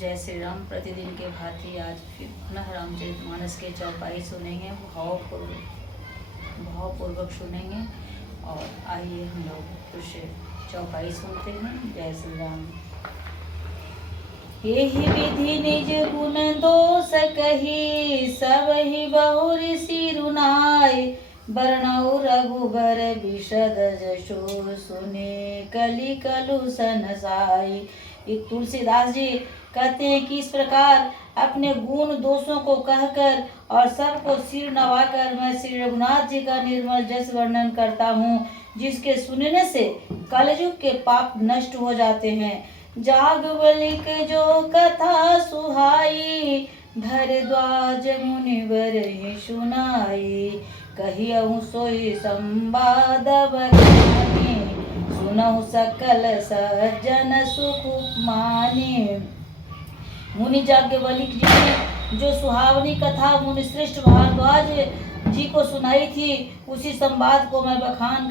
जय श्री राम। प्रतिदिन के भांति आज फिर पुनः रामचरितमानस के चौपाई सुनेंगे, भावपूर्वक सुनेंगे। और आइए हम लोग कुछ चौपाई सुनते हैं। जय श्री राम। यही विधि निज गुण दोष कही, सब ही बहुर सिरुनाय। वर्णौ रघुबर विशद जशो, सुने कलि कलुषन साई। एक तुलसीदास जी कहते हैं कि इस प्रकार अपने गुण दोषों को कहकर और सबको सिर नवाकर मैं श्री रघुनाथ जी का निर्मल जस वर्णन करता हूँ, जिसके सुनने से कलयुग के पाप नष्ट हो जाते हैं। जागवलिक जो कथा सुहाई, भरद्वाज मुनिवर ही सुनाई। कहियहु सोई संवाद बखानी, सुनहु सकल सज्जन सुख मानी। मुनि याज्ञवल्क्य जी ने जो सुहावनी कथा मुनिश्रेष्ठ भारद्वाज जी को सुनाई थी, उसी संवाद को मैं बखान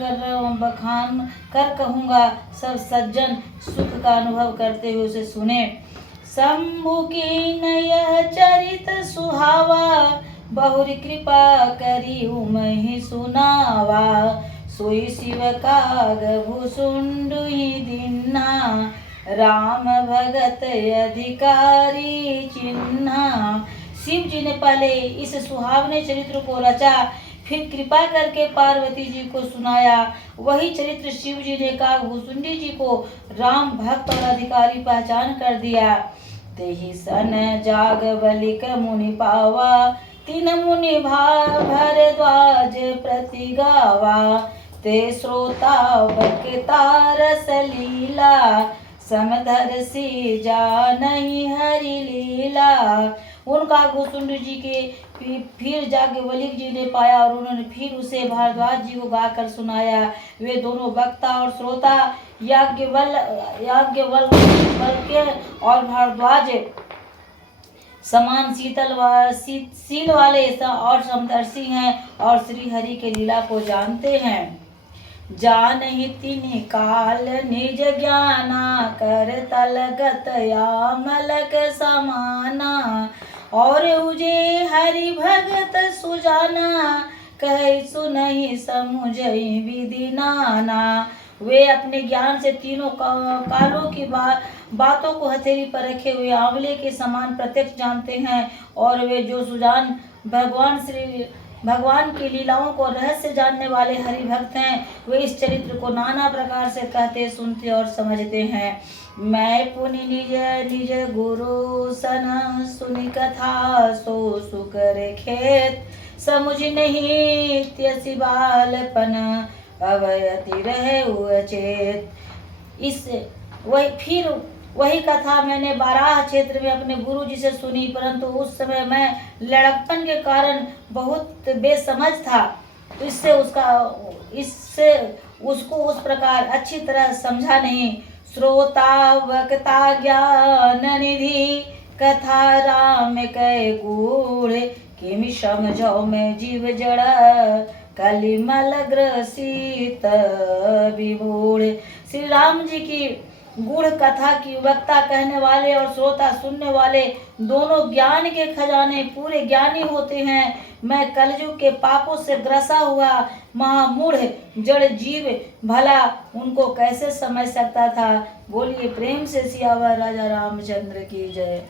कर कहूँगा। सब सज्जन सुख का अनुभव करते हुए उसे सुने। शंभु की नयह चरित सुहावा, बहुरी कृपा करी उमहि सुनावा। सोई शिव काग भुसुंडु ही दीन्हा, राम भगत अधिकारी चिन्हा। शिव जी ने पहले इस सुहावने चरित्र को रचा, फिर कृपा करके पार्वती जी को सुनाया। वही चरित्र शिव जी ने काग भुसुंडी जी को राम भक्त और अधिकारी पहचान कर दिया। तेहि सन जागवलिक मुनि पावा, तीन मुनि भरद्वाज प्रति गावा। ते श्रोता बकता रस लीला, समदर्शी जानहि हरि लीला। उनका भुसुंड जी के फिर याज्ञवल्क्य जी ने पाया और उन्होंने फिर उसे भारद्वाज जी को गाकर सुनाया। वे दोनों वक्ता और श्रोता याज्ञवल्क्य और भारद्वाज समान शील वाले और समदर्शी हैं और श्री हरि के लीला को जानते हैं। जानहि तिनि काल निज ज्ञाना, कर तलगत यामलक समाना। और उजे हरि भगत सुजाना, कहि सुनहि समुझहि विधि नाना। वे अपने ज्ञान से तीनों कालों की बातों को हथेली पर रखे हुए आंवले के समान प्रत्यक्ष जानते हैं। और वे जो सुजान भगवान की लीलाओं को रहस्य जानने वाले हरि भक्त हैं, वे इस चरित्र को नाना प्रकार से कहते, सुनते और समझते हैं। मैं पुनि निज गुरु सन, सुनि कथा सो सुकर खेत। समुझ नहीं त्यसि बालपन, अवयति रहे अचेत। फिर वही कथा मैंने बाराह क्षेत्र में अपने गुरु जी से सुनी, परंतु उस समय मैं लड़कपन के कारण बहुत बेसमझ था। इससे उसको उस प्रकार अच्छी तरह समझा नहीं। श्रोता वक्ता ज्ञान निधि, कथा राम कै गूढ़। किमि समझौ मैं जीव जड़, कलिमल ग्रसित विमूढ़। श्री राम जी की गूढ़ कथा की वक्ता कहने वाले और श्रोता सुनने वाले दोनों ज्ञान के खजाने पूरे ज्ञानी होते हैं। मैं कलयुग के पापों से ग्रसा हुआ महामूढ़ जड़ जीव भला उनको कैसे समझ सकता था। बोलिए प्रेम से सियावर राजा रामचंद्र की जय।